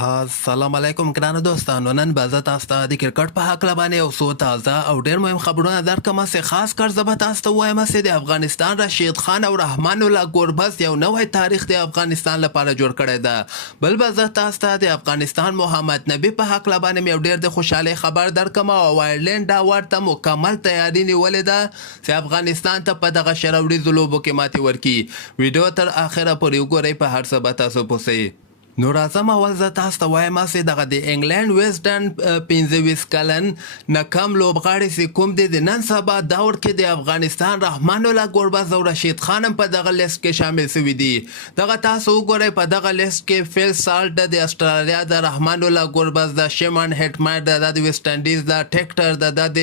السلام علیکم ګرانو دوستانو. نن به زه تاسو ته د کرکټ په هکله باندې یو څو تازه او ډېر مهم خبرونه درکړم. خاص کر زه به تاسو ته وایم چې د افغانستان رشید خان او رحمان الله ګوربز یو نوی تاریخ د افغانستان لپاره جوړ کړی ده. بل به زه تاسو ته د افغانستان محمد نبی په هکله باندې یو ډېر د خوشحالۍ خبر درکړم او آیرلینډ دا ورته مکمل تیاری نیولې ده چې افغانستان ته په دغه شروریزو لوبو کې ماتې ورکړي. ویډیو تر اخره پورې وګورئ، په هر څه به تاسو پوهیږئ. نو راځم اول زه تاسو ته وایم چې دغه د انګلند ویسټرن 25 کلن نه کم لوبغاړي چې کوم دي د نن سبا دور کې د افغانستان رحمان الله ګوربز او رشید خان هم په دغه لیست کې شامل شوي دي. دغه تاسو وګورئ، په دغه لیست کې فیل سالټ د استرالیا د رحمان الله ګوربز د شیمن هټمر د ویسټ انډیز د ټیکټر د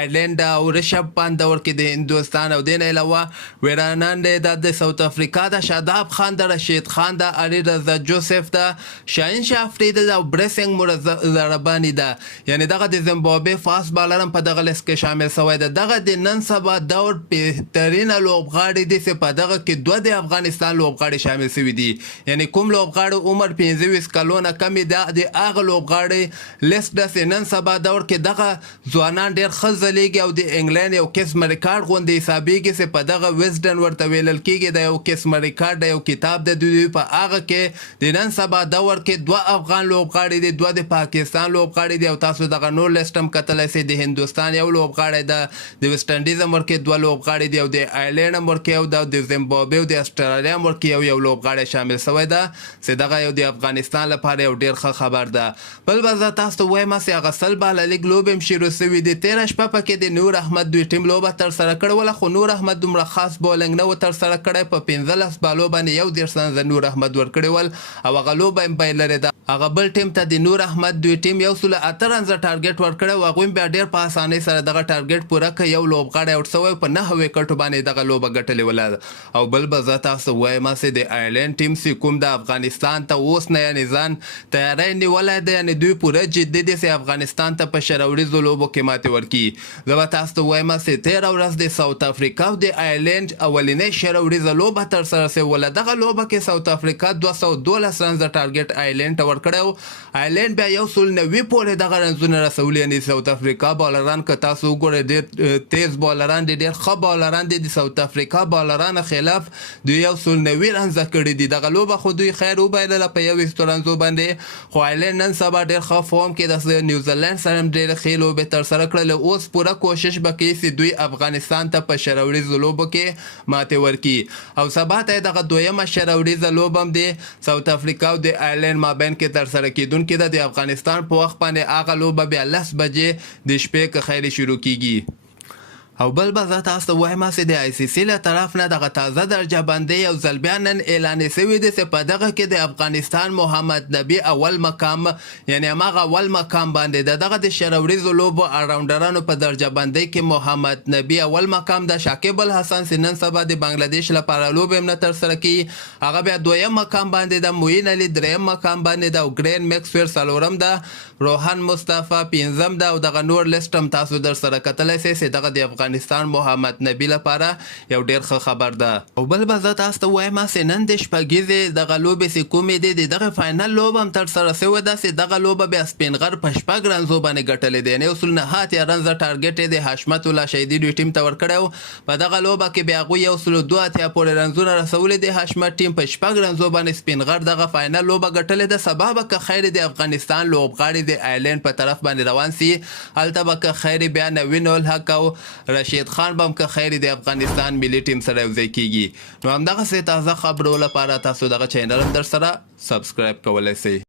آیرلینډ او رشب پان دور کې د هندوستان او دین علاوه ویراناند د ساوث افریقا د شاداب خان د رشید خان د علی رضا جوزف ده، شاهین شافری ده او بریسنګ مرزربانی ده. یعنی دغه د زیمبابوې فاست بالر هم په دغه لیست کې شامل شوی ده. دغه د نن سبا دور بهترینه لوبغاړي دي چې په دغه کې دوه د افغانستان لوبغاړي شامل شوي دي. یعنی کوم لوبغاړي عمر 25 کلونه کمې ده د هغه لوبغاړي لیست ده چې نن سبا دور کې دغه ځوانان ډېر ښه ځلیږي او د انګلند یو قسم ریکارډ غوندې حسابېږي چې په دغه ویزډن ورته ویلل کېږي د یو قسم ریکارډ د یو کتاب د دوی په هغه کې د نن سبا دور کې دوه افغان لوبغاړي دي، دوه د پاکستان لوبغاړي دي او تاسو دغه نور لیست هم کتلی سئ. د هندوستان یو لوبغاړی ده، د ویسټ انډیز هم ورکې دوه لوبغاړي دي او د آیرلینډ هم ورکې یو ده، د زیمبابوې او د استرالیا هم ورکې یو لوبغاړی شامل شوی ده چې دغه یو د افغانستان لپاره یو ډېر ښه خبر ده. بل به زه تاسو ته وایم چې هغه سل باله لیګ لوبې هم شروع سوي دي. تېره شپه پکې د نور احمد دوی ټیم لوبه ترسره کړې وله، خو نور احمد دومره خاص بولنګ نه و ترسره کړی. په 15 بالو باندې 11 رنز نور احمد ورکړي ول او هغه لوبه هم بایلرې ده. هغه بل ټیم ته د نور احمد دوی ټیم 108 رنزه ټارګټ ورکړی و، هغوی بیا ډېر په اسانۍ سره دغه ټارګټ پوره کړ. یو لوبغاړی آوټ سوی په 9 ویکټو باندې دغه لوبه ګټلې وله. او بل به زه تاسو وایم چې د آیرلینډ ټیم چې کوم د افغانستان ته اوس نه یعنې ځان تیاری نیولی دی، یعنې دوی پوره جدي دي چې افغانستان ته په شروریزو لوبو کې ماتې ورکړي. زه به تاسو ته وایم چې تېره ورځ د ساوث افریقا او د آیرلینډ اولنۍ شروریزه لوبه ترسره شوې وله. دغه لوبه کې ساوث افریقا 212 رنزه ټارګټ آیرلینډ ته ورکړی. آیرلینډ بیا 190 پورې دغه رنزونه رسولي. یعنې ساوث افریقا بالران که تاسو وګورئ ډېر تیز بالران دي، ډېر ښه بالران دي. د ساوث افریقا بالرانو خلاف دوی 190 رنزه کړي دي. دغه لوبه خو دوی خیر وبایلله په 21 رنزو باندې، خو آیرلینډ نن سبا ډېر ښه فورم کې د نیوزیلینډ سره هم ډېرې ښې لوبې ترسره کړلې. اوس پوره کوشش به کوي چې دوی افغانستان ته په شروریزو لوبو کې ماتې ورکړي او سبا ته یې دغه دویمه شروریزه لوبه هم د ساوث افریقا او د آیرلینډ مابین کې ترسره کیدونکې ده. د افغانستان په وخت باندې هغه لوبه بیا 10 بجې د شپې که خیر شروع کیږي. او بل به زه تاسو ته وایم چې د آی سی سی له طرف نه دغه تازه درجه بندۍ یو ځل بیا نن اعلانې شوې ده چې په دغه کې د افغانستان محمد نبی اول مقام، یعنې هماغه اول مقام باندې ده. دغه د شروریزو لوبو الراونډرانو په درجه بندۍ کې محمد نبی اول مقام ده. شاکب الحسن چې نن سبا د بنګلادیش لپاره لوبې هم نه ترسره کوي، هغه بیا دویم مقام باندې ده. معین علي دریم مقام باندې ده او ګرین میکسویر څلورم ده. روحان مصطفی پنځم ده او دغه نور لیست هم تاسو در سره کتلی سئ چې دغه د افغانستان محمد نبی لپاره یو ډېر ښه خبر ده. او بل به زه تاسو ته وایم چې نن د شپږیزې دغه لوبې چې کومې دي د دغه فاینل لوبه هم ترسره شوې ده چې دغه لوبه بیا سپین غر په 6 رنزو باندې ګټلې ده. یعنې 109 رنزه ټارګټ یې د حشمت الله شهیدي دوی ټیم ته ورکړی و. په دغه لوبه کې بیا هغوی 102 پورې رنزونه رسولي د حشمت ټیم په 6 رنزو باندې سپین غر دغه فاینل لوبه ګټلې ده. سبا به که خیر د افغانستان لوبغاړي د آیرلینډ په طرف باندې روان سي، هلته به که خیر بیا نوین الحق او رشید خان به هم که خیر د افغانستان ملي ټیم سره یوځای کیږي. نو همدغسې تازه خبرو لپاره تاسو دغه چینل هم در سره سبسکرایب کولی سئ.